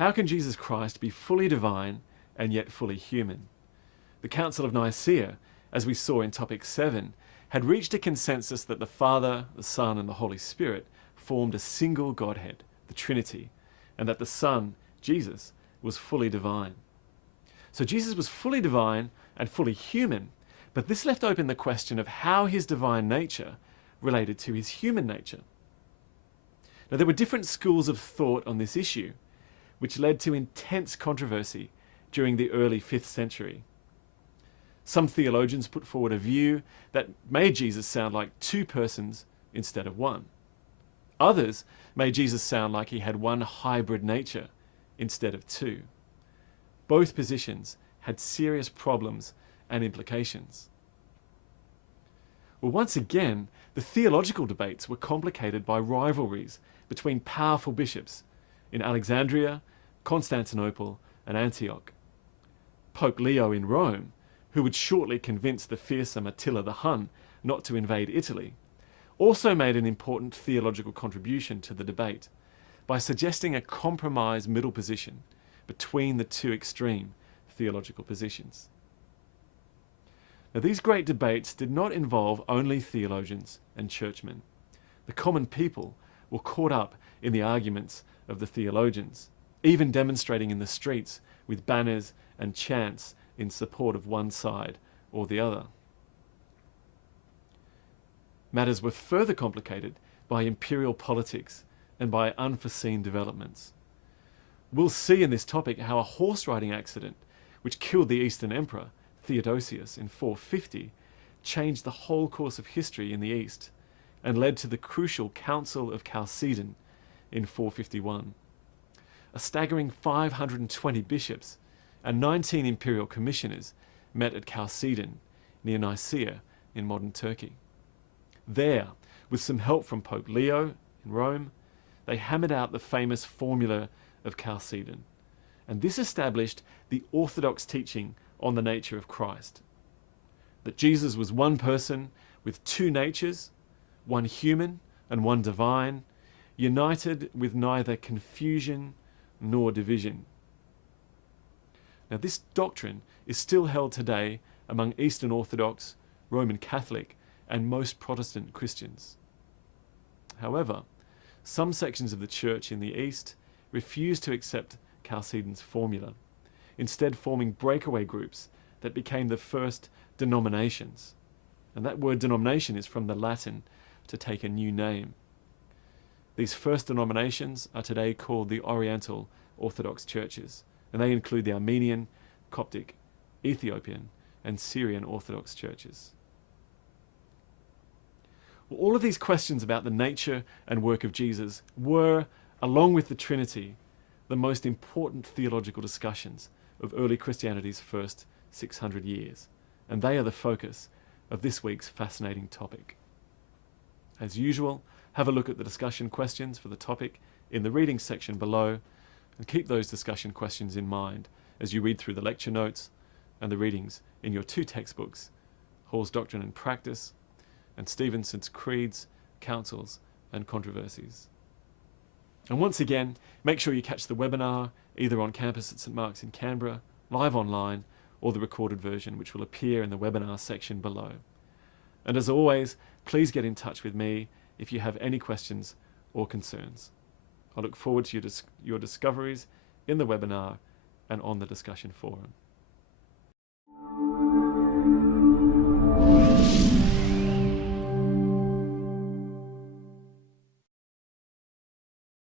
How can Jesus Christ be fully divine and yet fully human? The Council of Nicaea, as we saw in topic 7, had reached a consensus that the Father, the Son, and the Holy Spirit formed a single Godhead, the Trinity, and that the Son, Jesus, was fully divine. So Jesus was fully divine and fully human, but this left open the question of how his divine nature related to his human nature. Now, there were different schools of thought on this issue, which led to intense controversy during the early 5th century. Some theologians put forward a view that made Jesus sound like two persons instead of one. Others made Jesus sound like he had one hybrid nature instead of two. Both positions had serious problems and implications. Well, once again, the theological debates were complicated by rivalries between powerful bishops in Alexandria, Constantinople, and Antioch. Pope Leo in Rome, who would shortly convince the fearsome Attila the Hun not to invade Italy, also made an important theological contribution to the debate by suggesting a compromise middle position between the two extreme theological positions. Now, these great debates did not involve only theologians and churchmen. The common people were caught up in the arguments of the theologians, even demonstrating in the streets with banners and chants in support of one side or the other. Matters were further complicated by imperial politics and by unforeseen developments. We'll see in this topic how a horse riding accident, which killed the Eastern Emperor, Theodosius, in 450, changed the whole course of history in the East and led to the crucial Council of Chalcedon in 451. A staggering 520 bishops and 19 imperial commissioners met at Chalcedon near Nicaea in modern Turkey. There, with some help from Pope Leo in Rome, they hammered out the famous formula of Chalcedon, and this established the orthodox teaching on the nature of Christ. That Jesus was one person with two natures, one human and one divine, united with neither confusion nor division. Now, this doctrine is still held today among Eastern Orthodox, Roman Catholic, and most Protestant Christians. However, some sections of the Church in the East refuse to accept Chalcedon's formula, instead forming breakaway groups that became the first denominations. And that word denomination is from the Latin to take a new name. These first denominations are today called the Oriental Orthodox Churches, and they include the Armenian, Coptic, Ethiopian, and Syrian Orthodox churches. Well, all of these questions about the nature and work of Jesus were, along with the Trinity, the most important theological discussions of early Christianity's first 600 years, and they are the focus of this week's fascinating topic. As usual, have a look at the discussion questions for the topic in the readings section below, and keep those discussion questions in mind as you read through the lecture notes and the readings in your two textbooks, Hall's Doctrine and Practice and Stevenson's Creeds, Councils and Controversies. And once again, make sure you catch the webinar either on campus at St Mark's in Canberra, live online, or the recorded version, which will appear in the webinar section below. And as always, please get in touch with me if you have any questions or concerns. I look forward to your discoveries in the webinar and on the discussion forum.